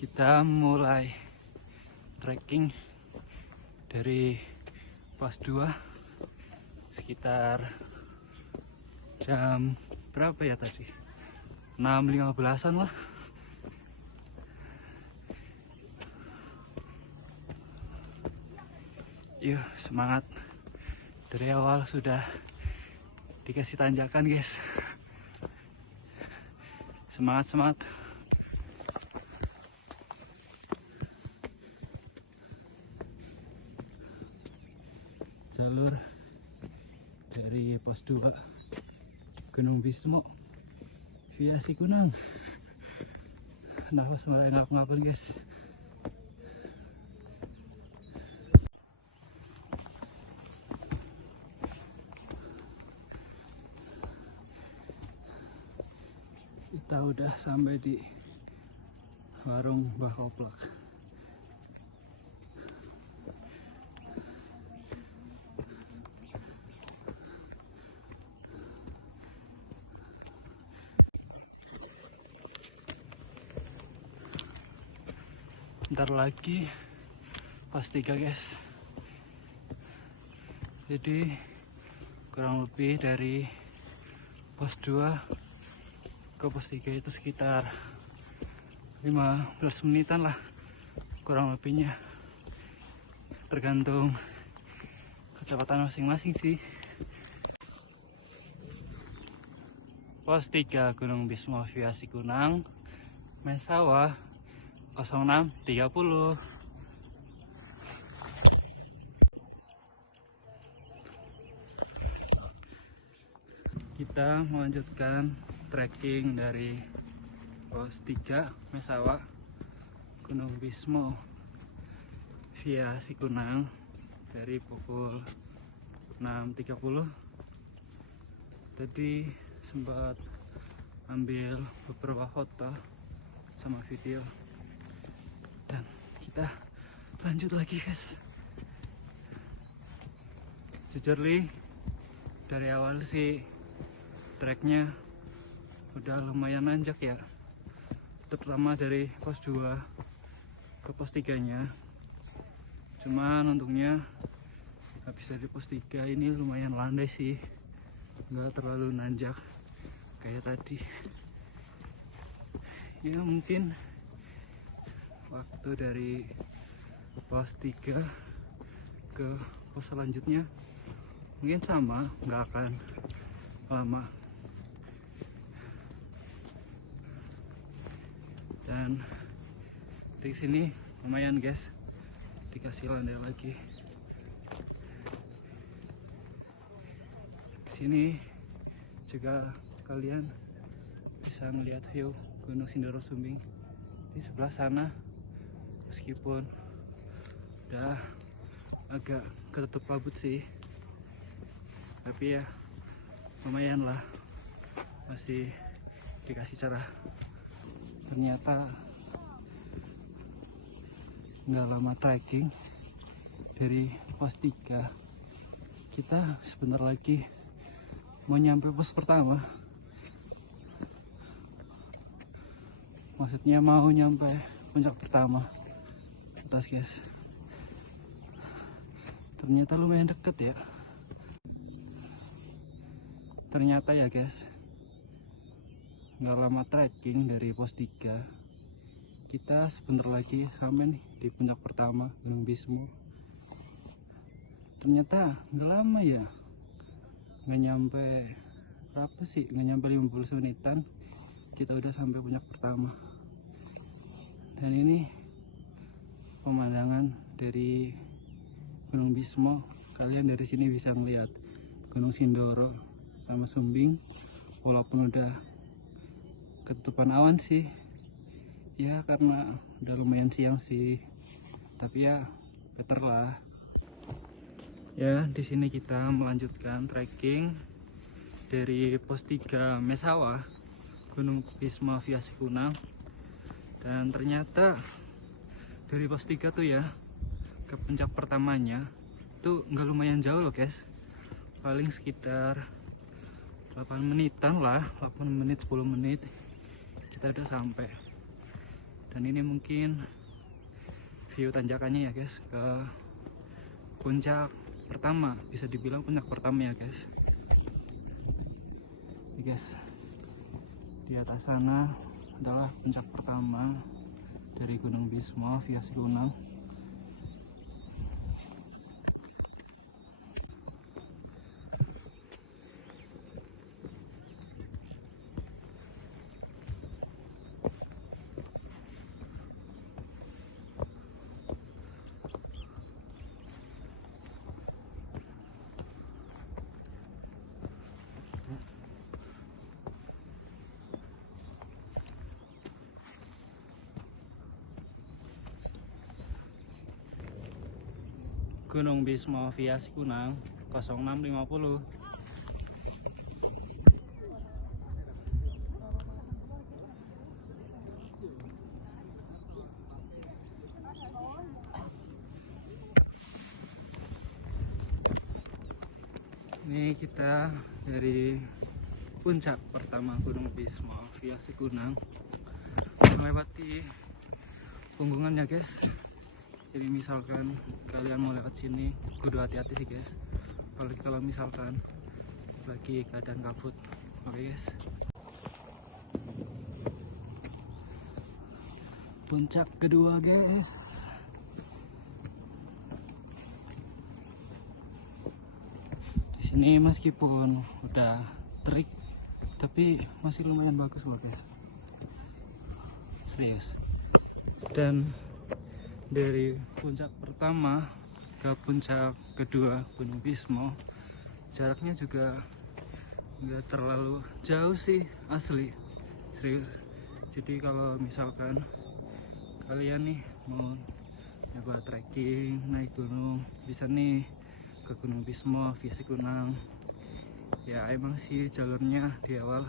Kita mulai trekking dari pos 2 sekitar jam berapa ya tadi? 6.15-an lah. Yuk, semangat. Dari awal sudah dikasih tanjakan, guys. Semangat. Jalur dari pos 2 Gunung Bismo via Sikunang. Nafas malah ngap-ngapan, guys. Kita udah sampai di warung Mbah Koplak. Ntar lagi pos 3, guys. Jadi kurang lebih dari pos 2 ke pos 3 itu sekitar 15 menitan lah kurang lebihnya, tergantung kecepatan masing-masing sih. Pos 3 Gunung Bismo via Sikunang, Mesawa 06.30. Kita melanjutkan trekking dari pos 3 Mesawa Gunung Bismo via Sikunang dari pukul 6.30. Tadi sempat ambil beberapa foto sama video, dan kita lanjut lagi, guys. Jujur li, dari awal sih treknya udah lumayan nanjak ya, terutama dari pos 2 ke pos 3 nya. Cuman untungnya habis dari pos 3 ini lumayan landai sih, nggak terlalu nanjak kayak tadi. Ya mungkin waktu dari pos 3 ke pos selanjutnya mungkin sama, nggak akan lama. Dan di sini lumayan, guys, dikasih landai lagi. Di sini juga kalian bisa melihat view Gunung Sindoro Sumbing di sebelah sana, meskipun udah agak ketutup kabut sih, tapi ya lumayan lah, masih dikasih cerah. Ternyata nggak lama trekking dari pos 3, kita sebentar lagi mau nyampe pos pertama. Maksudnya mau nyampe puncak pertama atas, guys. Ternyata lumayan deket ya. Ternyata ya, guys, nggak lama trekking dari pos 3, kita sebentar lagi sampai nih di puncak pertama Gunung Bismo. Ternyata nggak lama ya, nggak nyampe berapa sih, nggak nyampe 50 menitan kita udah sampai puncak pertama. Dan ini pemandangan dari Gunung Bismo. Kalian dari sini bisa melihat Gunung Sindoro sama Sumbing, walaupun udah ketutupan awan sih ya, karena udah lumayan siang sih, tapi ya better lah. Ya, di sini kita melanjutkan trekking dari pos 3 Mesawa Gunung Bismo via Sikunang. Dan ternyata dari pos 3 tuh ya ke puncak pertamanya tuh nggak lumayan jauh loh, guys. Paling sekitar 8 menitan lah, 8 menit 10 menit kita udah sampai. Dan ini mungkin view tanjakannya ya guys, ke puncak pertama, bisa dibilang puncak pertama ya guys. Ini guys, di atas sana adalah puncak pertama dari Gunung Bismo via Sikunang. Gunung Bismo via Sikunang 0650. Ini kita dari puncak pertama Gunung Bismo via Sikunang, melewati punggungannya guys. Jadi misalkan kalian mau lewat sini, kudu hati-hati sih guys, apalagi kalau misalkan lagi keadaan kabut. Oke guys, puncak kedua guys. Di sini meskipun udah terik, tapi masih lumayan bagus loh guys, serius. Dan dari puncak pertama ke puncak kedua Gunung Bismo, jaraknya juga nggak terlalu jauh sih, asli serius. Jadi kalau misalkan kalian nih mau coba trekking naik gunung, bisa nih ke Gunung Bismo via Sikunang. Ya emang sih jalurnya di awal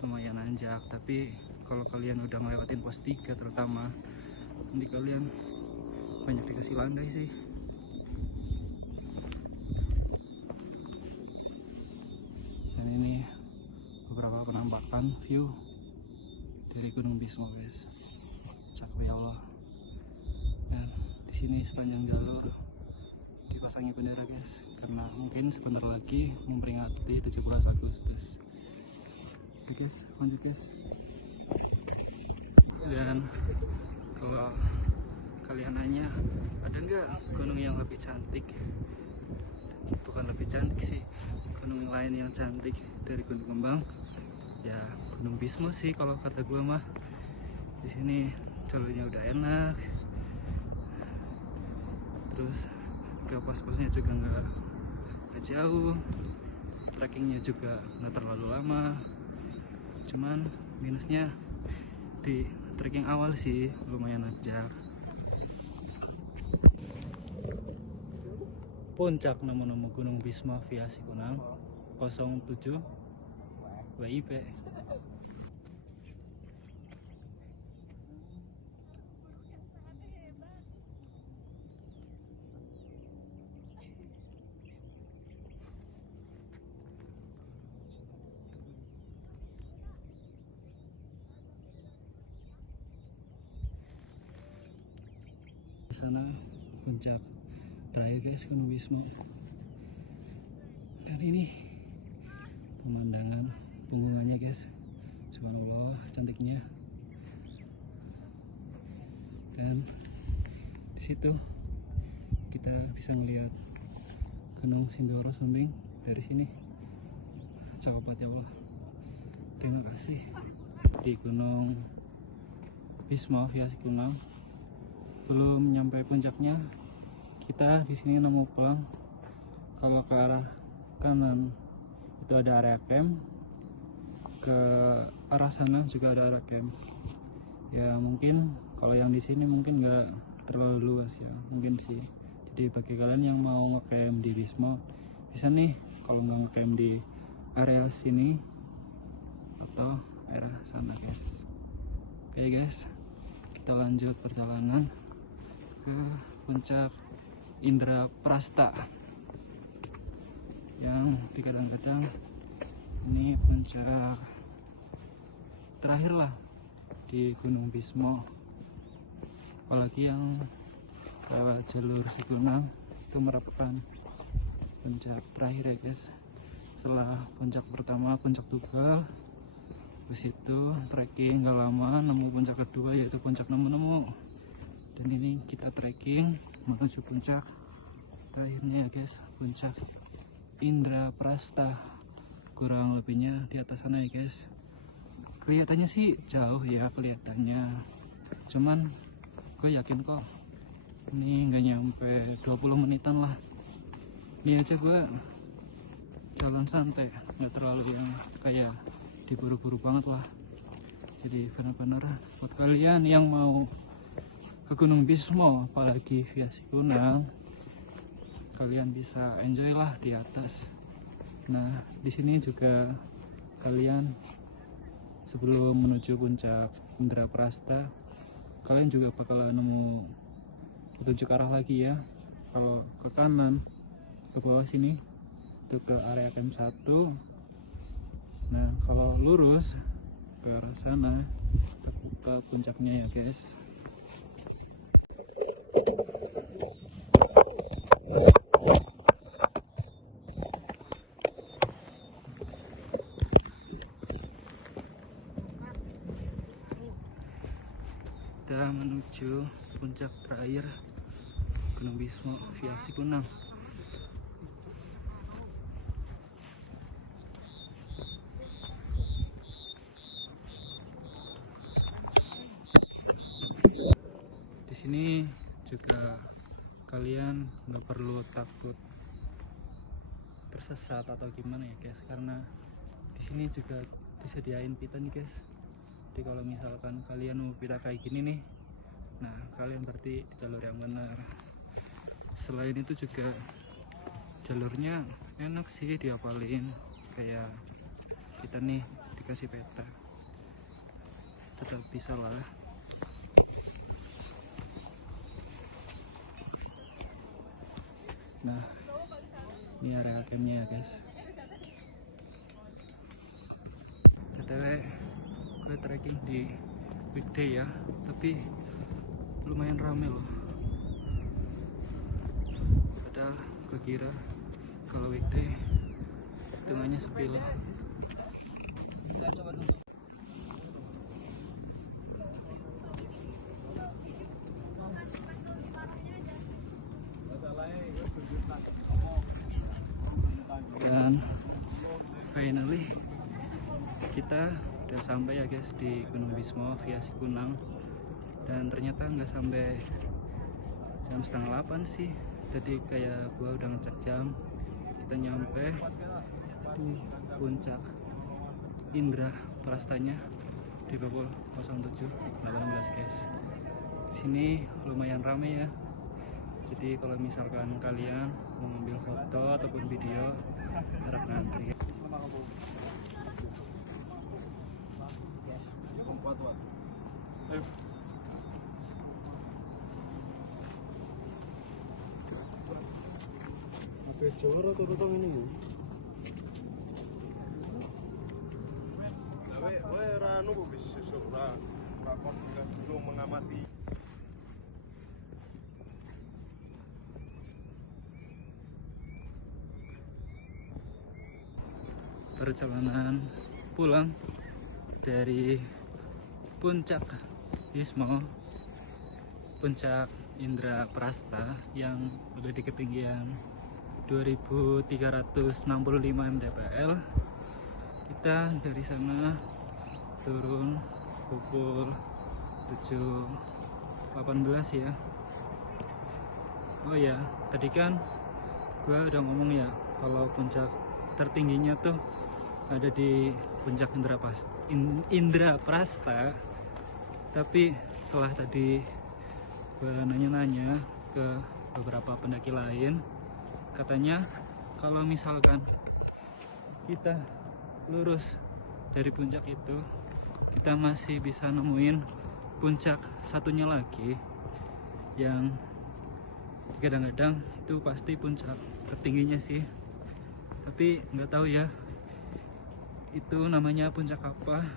lumayan nanjak, tapi kalau kalian udah ngelewatin pos 3 terutama, nanti kalian banyak dikasih landai sih. Dan ini beberapa penampakan view dari Gunung Bismo guys, cakep ya Allah. Dan di sini sepanjang jalur dipasangi bendera guys, karena mungkin sebentar lagi memperingati 17 Agustus. Oke guys, lanjut guys. Dan kalau kalian nanya ada nggak gunung yang lebih cantik, bukan lebih cantik sih, gunung lain yang cantik dari Gunung Kembang, ya Gunung Bismo sih kalau kata gue mah. Di sini jalurnya udah enak, terus ke pos-posnya juga nggak jauh, trekkingnya juga nggak terlalu lama. Cuman minusnya di trekking awal sih lumayan nanjak. Puncak nama-nama Gunung Bismo via Sikunang 07 WIB. Sana puncak terakhir guys, Gunung Bismo. Dan ini pemandangan punggungannya guys, subhanallah cantiknya. Dan di situ kita bisa melihat Gunung Sindoro Sumbing dari sini, cakep banget ya Allah. Terima kasih. Di Gunung Bismo via Sikunang belum nyampe puncaknya, kita di sini nemu pelang. Kalau ke arah kanan itu ada area camp, ke arah sana juga ada area camp. Ya mungkin kalau yang di sini mungkin nggak terlalu luas ya, mungkin sih. Jadi bagi kalian yang mau ngecamp di Bismo, bisa nih kalau nggak ngecamp di area sini atau area sana guys. Oke guys, kita lanjut perjalanan ke puncak Indraprasta, yang kadang-kadang ini puncak terakhir lah di Gunung Bismo. apalagi yang lewat jalur Sikunang itu merupakan puncak terakhir ya guys. Setelah puncak pertama, puncak Tugal, habis itu trekking gak lama nemu puncak kedua yaitu puncak Nemu-Nemu, dan ini kita trekking menuju puncak terakhirnya ya guys, puncak Indraprasta. Kurang lebihnya di atas sana ya guys. Kelihatannya sih jauh ya kelihatannya, cuman gue yakin kok ini nggak nyampe 20 menitan lah. Ini aja gue jalan santai, nggak terlalu yang kayak diburu-buru banget lah. Jadi benar-benar buat kalian yang mau ke Gunung Bismo apalagi via Sikunang, kalian bisa enjoy lah di atas. Nah di sini juga kalian sebelum menuju puncak Indraprasta, kalian juga bakalan nemu petunjuk arah lagi ya. Kalau ke kanan ke bawah sini itu ke area camp 1. Nah kalau lurus ke arah sana ke puncaknya ya guys. Kita menuju puncak terakhir Gunung Bismo via Sikunang. Di sini juga kalian nggak perlu takut tersesat atau gimana ya guys, karena di sini juga disediain pita nih guys. Jadi kalau misalkan kalian mau pita kayak gini nih, nah kalian berarti di jalur yang benar. Selain itu juga jalurnya enak sih dihafalin, kayak kita nih dikasih peta tetap bisa lah. Nah ini area campnya ya guys. btw gue trekking di weekday ya, tapi lumayan rame loh. Padahal gue kira kalau weekday tengahnya sepi loh. Dan finally kita udah sampai ya guys di Gunung Bismo via Sikunang, dan ternyata nggak sampai jam 7:30 sih. Jadi kayak gua udah ngecek jam, kita nyampe di puncak Indraprastanya di pukul 07.18 guys. Sini lumayan rame ya. Jadi kalau misalkan kalian mau ngambil foto ataupun video, harap ngantri. mengamati. Perjalanan pulang dari puncak Bismo, puncak Indraprasta yang udah di ketinggian 2365 mdpl. Kita dari sana turun pukul 7.18 ya. Oh ya, tadi kan gua udah ngomong ya kalau puncak tertingginya tuh ada di puncak Indraprasta. Tapi setelah tadi gue nanya-nanya ke beberapa pendaki lain, katanya kalau misalkan kita lurus dari puncak itu, kita masih bisa nemuin puncak satunya lagi yang kadang-kadang itu pasti puncak tertingginya sih, tapi nggak tahu ya itu namanya puncak apa.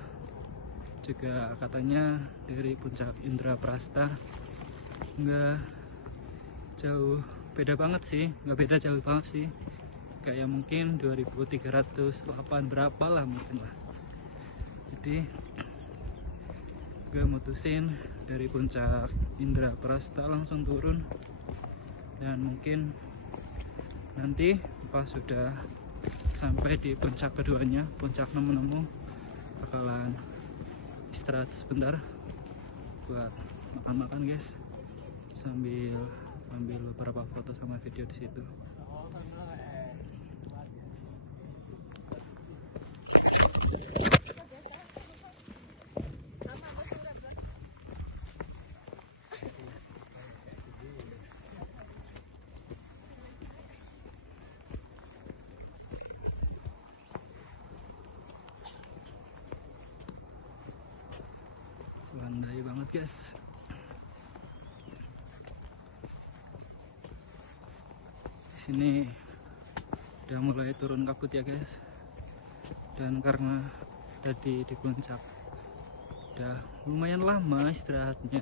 Juga katanya dari puncak Indraprasta nggak jauh beda banget sih, nggak beda jauh banget sih, kayak mungkin 2308 berapa lah mungkin lah. Jadi gue mutusin dari puncak Indraprasta langsung turun, dan mungkin nanti pas sudah sampai di puncak keduanya, puncak Nemu-Nemu, bakalan istirahat sebentar buat makan-makan guys, sambil ambil beberapa foto sama video di situ. Landai banget guys. Di sini udah mulai turun kabut ya guys. Dan karena tadi di puncak udah lumayan lama istirahatnya,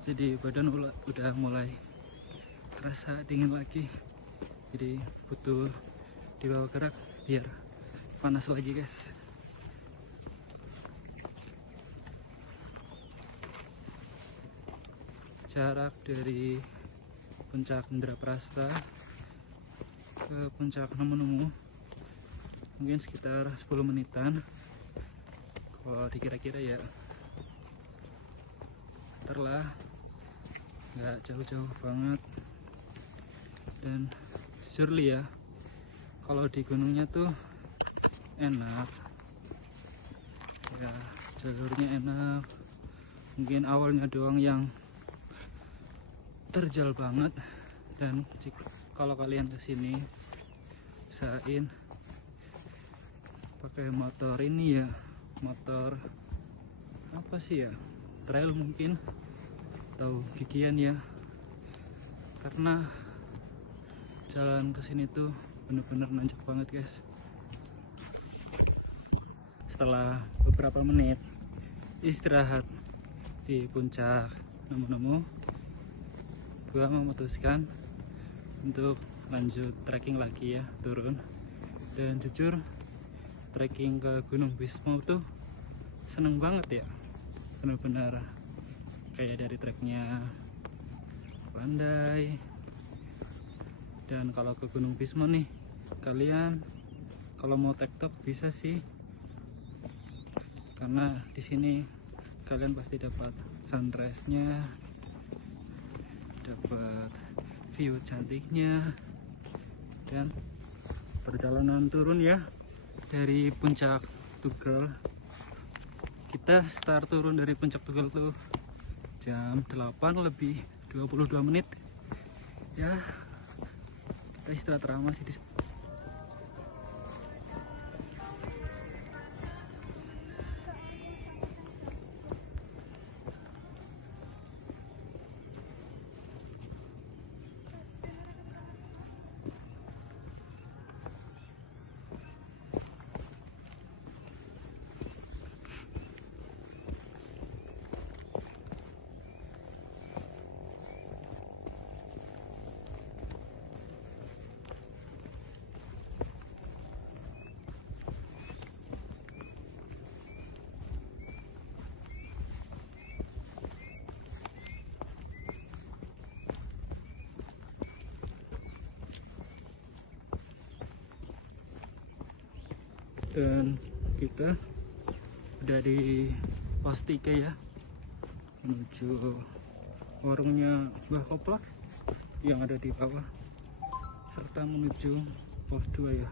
jadi badan udah mulai terasa dingin lagi. Jadi butuh dibawa gerak biar panas lagi guys. Jarak dari puncak Indraprasta ke puncak Nemu-Nemu mungkin sekitar 10 menitan kalau dikira-kira ya. Terlah, nggak jauh-jauh banget. Dan surely ya, kalau di gunungnya tuh enak ya, jalurnya enak. Mungkin awalnya doang yang terjal banget, dan kalau kalian kesini usahain pakai motor ini ya, motor apa sih ya, trail mungkin atau gigian ya, karena jalan kesini tuh bener-bener nanjak banget guys. Setelah beberapa menit istirahat di puncak Nemu-Nemu, gua memutuskan untuk lanjut trekking lagi ya, turun. Dan jujur trekking ke Gunung Bismo tuh seneng banget ya, bener-bener kayak dari treknya landai. Dan kalau ke Gunung Bismo nih, kalian kalau mau tektok bisa sih, karena di sini kalian pasti dapat sunrise-nya, dapat view cantiknya. Dan perjalanan turun ya dari puncak Tugal, kita start turun dari puncak Tugal tuh jam 8 lebih 22 menit ya. Kita istirahat lama sih di sini. Dan kita udah di pos 3 ya, menuju warungnya Mbah Koplak yang ada di bawah, serta menuju pos 2 ya.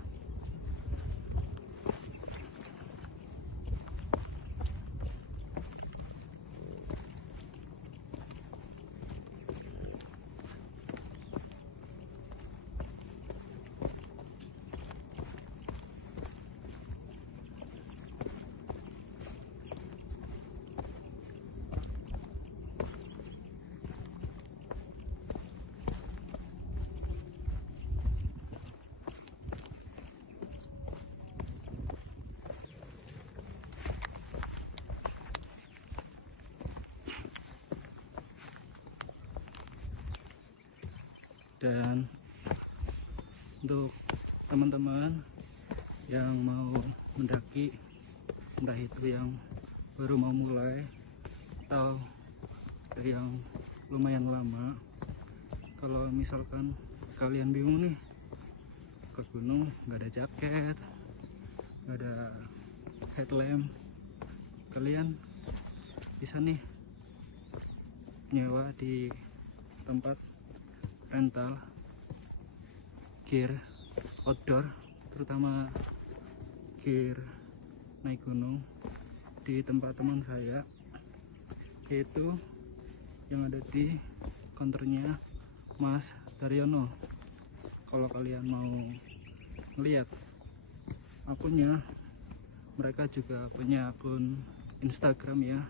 Dan untuk teman-teman yang mau mendaki, entah itu yang baru mau mulai atau yang lumayan lama, kalau misalkan kalian bingung nih ke gunung, nggak ada jaket, nggak ada headlamp, kalian bisa nih nyewa di tempat rental gear outdoor, terutama gear naik gunung di tempat teman saya, yaitu yang ada di konternya Mas Daryono. Kalau kalian mau melihat akunnya, mereka juga punya akun Instagram ya,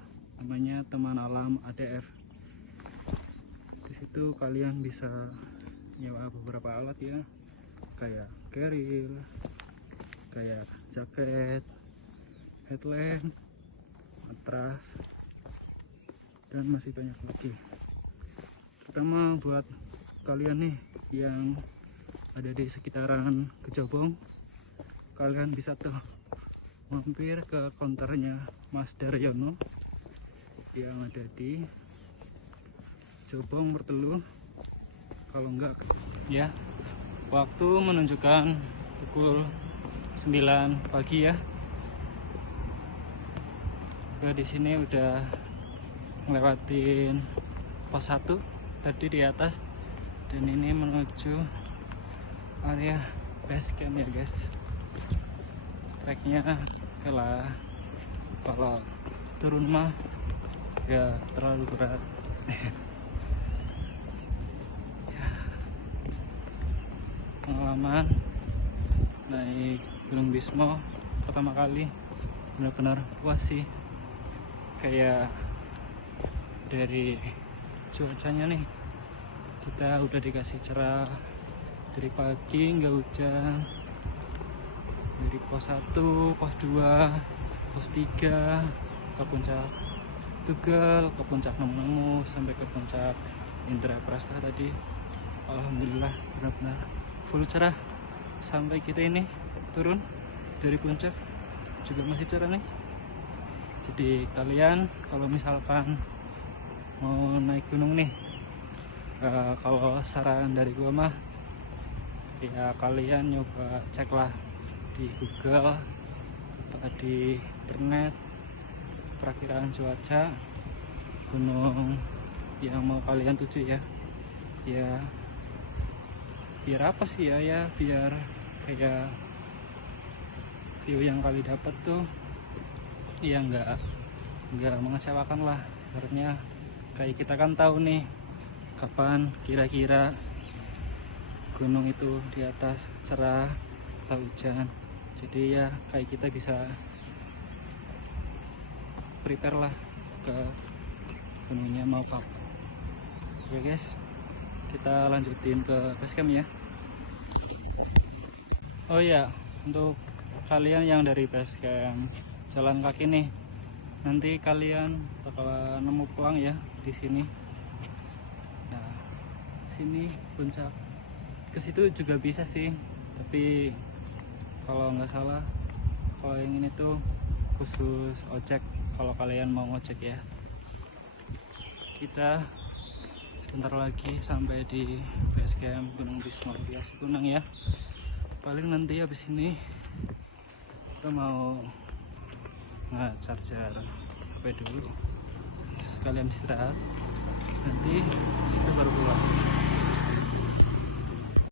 namanya Teman Alam ADF. Di situ kalian bisa nyewa beberapa alat ya, kayak carrier, kayak jaket, headlamp, matras, dan masih banyak lagi. Pertama buat kalian nih yang ada di sekitaran Kejabong, kalian bisa tuh mampir ke konternya Mas Daryono yang ada di Jobong Mertelu. Kalau enggak ya, waktu menunjukkan pukul 9 pagi ya. Gue di sini udah ngelewatin pos 1 tadi di atas, dan ini menuju area base camp ya guys. Treknya lah, kalau turun mah ya terlalu berat. Pengalaman naik Gunung Bismo pertama kali benar-benar puas sih. Kayak dari cuacanya nih, kita udah dikasih cerah dari pagi, nggak hujan. Dari pos 1, pos 2, pos 3 ke puncak Tugel, ke puncak Nemu-Nemu, sampai ke puncak Indraprasta tadi, alhamdulillah benar-benar full cerah. Sampai kita ini turun dari puncak juga masih cerah nih. Jadi kalian kalau misalkan mau naik gunung nih, kalau saran dari gua mah ya kalian nyoba ceklah di Google atau di internet perakiraan cuaca gunung yang mau kalian tuju ya. Ya biar apa sih ya, biar kayak view yang kali dapat tuh ya nggak mengecewakan lah. Artinya kayak kita kan tahu nih kapan kira-kira gunung itu di atas cerah atau hujan. Jadi ya kayak kita bisa prepare lah ke gunungnya mau kapan. Oke guys, kita lanjutin ke base camp ya. Oh ya, untuk kalian yang dari base camp jalan kaki nih, nanti kalian bakalan nemu pelang ya di sini. Nah, sini puncak, ke situ juga bisa sih, tapi kalau nggak salah kalau yang ini tuh khusus ojek, kalau kalian mau ngojek ya. Kita bentar lagi sampai di base camp Gunung Bismo Bias Gunung ya. Paling nanti habis ini kita mau nge-charger HP dulu sekalian istirahat, nanti kita baru pulang.